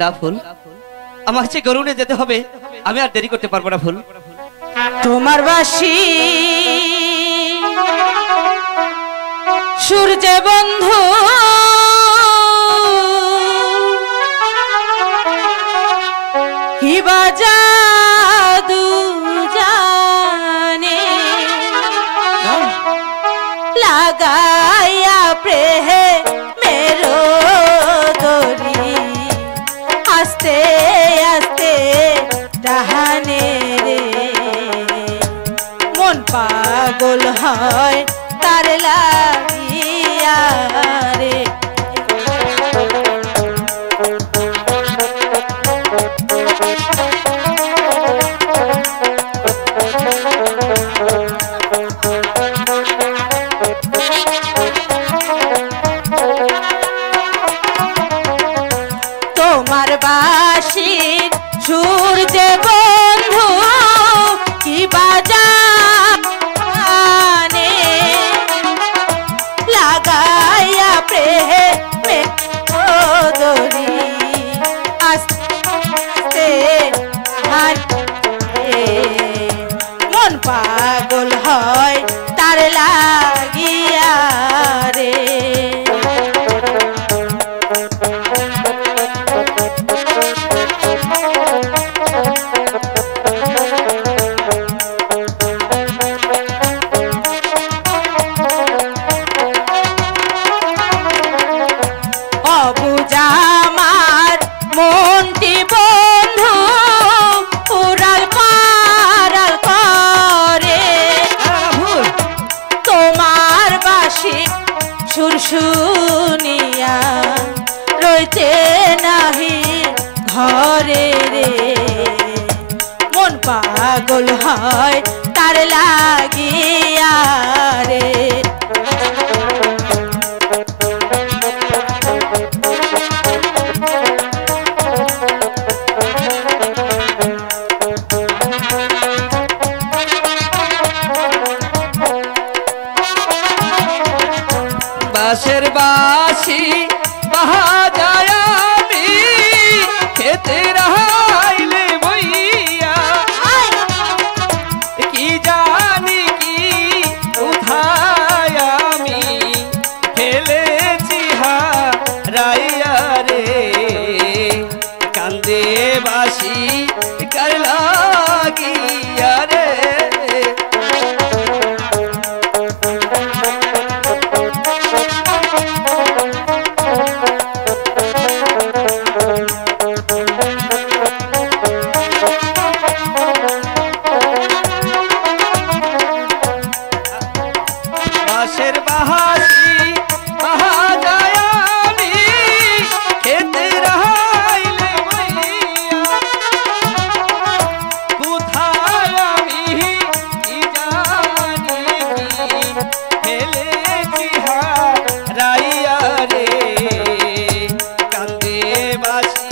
না ফুল, আমাকে যে গরুনে যেতে হবে, আমি আর দেরি করতে পারবো না ফুল। তোমার বাসি সূর্য বন্ধু কি বাজাদু জানে লাগাইয়া প্রেহে মেরো দরি আস্তে আস্তে ডাহানে রে মন পাগল হয় তার লাগিয়া রে। তোমার বাঁশির সুর যে বন্ধু কি বাজানে লাগাইয়া প্রেমে দরি আস্তে আস্তে মন পাগল হয় তার লাগিয়া রে। অবুঝামার মনটি বন্ধু উড়াল পারাল করে তোমার বাঁশি সুর শুনিয়া রইতে নাহি ঘরে রে মন পাগল হয় তার লাগিয়া রে। বাঁশের বাঁশি বাজায় আমি খেতে রাইলে বইয়া কি জানি কি কোথায় আমি খেলেছি হারাইয়া রে কান্দে বাঁশি কার লাগিয়া রে। বাঁশের বাঁশি বাজায় আমি খেতে রাইলে বইয়া কোথায় আমি কি জানি কি খেলেছি হারাইয়া রে কান্দে বাঁশি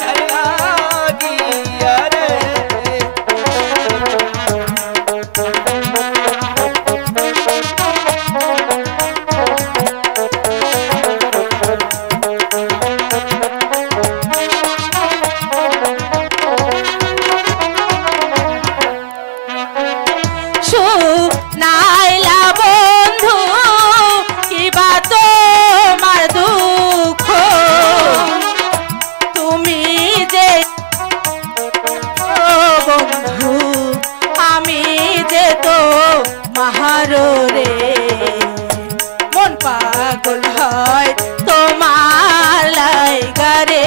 কার লাগিয়া রে। নাইলা বন্ধু কিবা তোমার দুঃখ তুমি যে বন্ধু আমি যে তো মাহারো রে মন পাগল হয় তোমার লাইগা রে।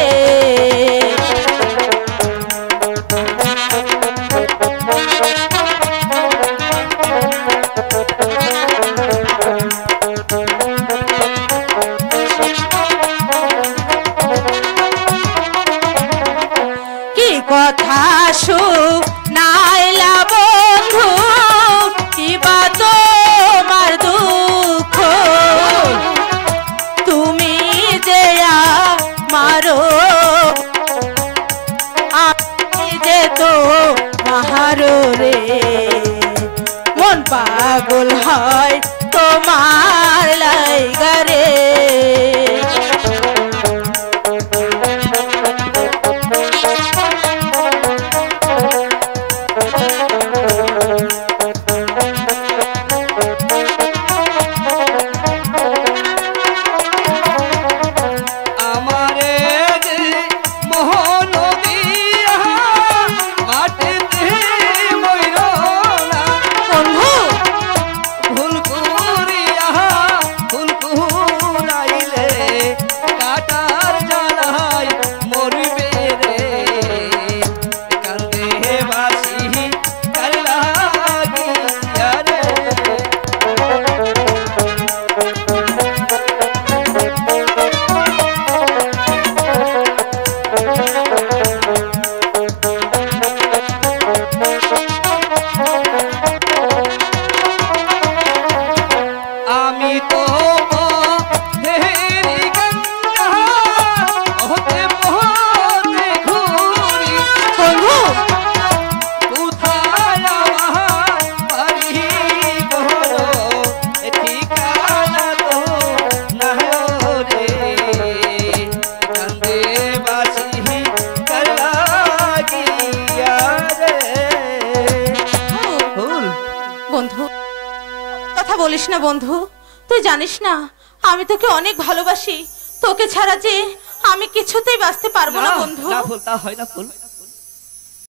কি কথা শুনাইলা বন্ধু কিবা তোমার দুঃখ তুমি যে আমারো আমি যে তো মাহারো রে মন পাগল হয় তোমার লাইগা রে। বলিস না বন্ধু, তুই জানিস না আমি তোকে অনেক ভালোবাসি। তোকে ছাড়া যে আমি কিছুতেই বাঁচতে পারবো না বন্ধু। না ফুল, তা হয় না ফুল।